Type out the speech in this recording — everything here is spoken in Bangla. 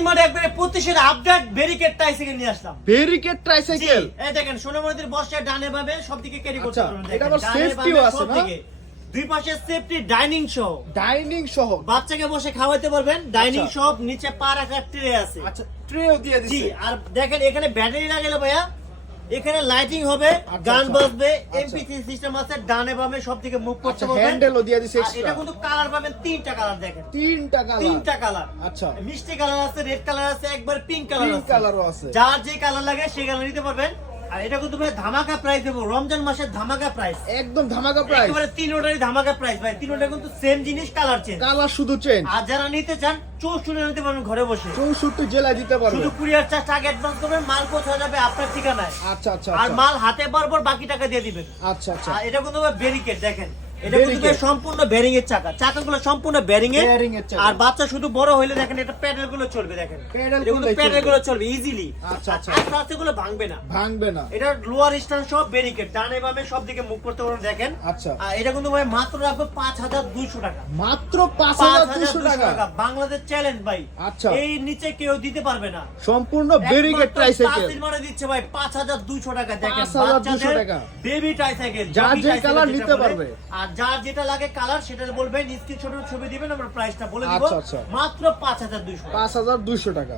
তাসলিম মাঠে একবারে 25 এর আপডেট ব্যারিকেড ট্রাইসাইকেল নিয়ে আসলাম। ব্যারিকেড ট্রাইসাইকেল, এই দেখেন সোনামণিদের বসে ডানে বামে সবদিকে ক্যারি করতে আচ্ছা, পারবেন। এটা দেখেন আবার ডানে সেফটিও বামে আছে না? সবদিকে। দুই পাশে সেফটি ডাইনিং সহ, ডাইনিং সহ। বাচ্চাকে বসে খাওয়াতে পারবেন। ডাইনিং আচ্ছা। সহ, নিচে পা রাখার ট্রে আছে। আচ্ছা, ট্রেও দিয়ে জি, দিছে। আর দেখেন এখানে ব্যাটারি লাগালে ভাইয়া, এখানে লাইটিং হবে, আচ্ছা, গান আচ্ছা। বাজবে, আচ্ছা। এমপি3 সিস্টেম আছে, ডানে বামে সবদিকে মুভ করতে আচ্ছা, পারবেন। হ্যান্ডেলও দিয়ে দিছে আর এক্সট্রা। এটা কিন্তু কালার পাবেন তিনটা কালার। দেখেন তিনটা কালার। তিনটা কালার। আচ্ছা, মিষ্টি কালার আছে, রেড কালার আছে, একবার পিঙ্ক কালার পিঙ্ক আছে। কালারও আছে। যার যে কালার লাগে সেই কালার নিতে পারবেন। আর এটা কিন্তু ভাই ধামাকা প্রাইস দেবো, রমজান মাসের ধামাকা প্রাইস, একদম ধামাকা প্রাইস। একেবারে তিন ওটারই ধামাকা প্রাইস ভাই। তিন ওটা কিন্তু সেম জিনিস, কালার চেঞ্জ। কালার শুধু চেঞ্জ। আর যারা নিতে চান 64 নিতে পারবেন ঘরে বসে। 64 জেলায় দিতে পারবে। শুধু কুরিয়ার চার্জ আগে অ্যাডভান্স করবেন, মাল পৌঁছে যাবে আপনার ঠিকানায়। আচ্ছা আচ্ছা আর আচ্ছা। মাল হাতে পারবার বাকি টাকা দিয়ে দিবেন। আচ্ছা আচ্ছা। আর এটা কিন্তু ব্যারিকেড দেখেন, এটা কিন্তু ভাই সম্পূর্ণ বেয়ারিং এর চাকা, চাকাগুলো সম্পূর্ণ বেয়ারিং Bearing এর চাকা। আর বাচ্চা শুধু বড় হইলে দেখেন এটা প্যাডেল গুলো চলবে। দেখেন Pedal এটা কিন্তু গুলোই প্যাডেল চলবে। গুলো চলবে ইজিলি। আচ্ছা, আচ্ছা। আস্তে আস্তে গুলো ভাঙবে না, ভাঙবে না। এটা লোয়ার স্ট্যান্ড সব ব্যারিকেড, ডানে বামে সব দিকে মুভ করতে পারবেন। দেখেন আচ্ছা। আর এটা কিন্তু ভাই মাত্র রাখবো 5200 টাকা। মাত্র 5200 টাকা। বাংলাদেশ চ্যালেঞ্জ ভাই। আচ্ছা। এই নিচে কেউ দিতে পারবে না। সম্পূর্ণ ব্যারিকেড ট্রাইসাইকেল। তাসলিম মাঠে দিচ্ছে ভাই 5200 টাকা। দেখেন 5200 টাকা। বেবি ট্রাইসাইকেল, যার baby যে tricycle কালার যেটা নিতে বলে। পারবে। আর যার যেটা লাগে কালার সেটা বলবেন, স্ক্রিনশটের ছবি দিবেন, আমরা প্রাইসটা বলে দিব। আচ্ছা, আচ্ছা। মাত্র 5200 5200 টাকা।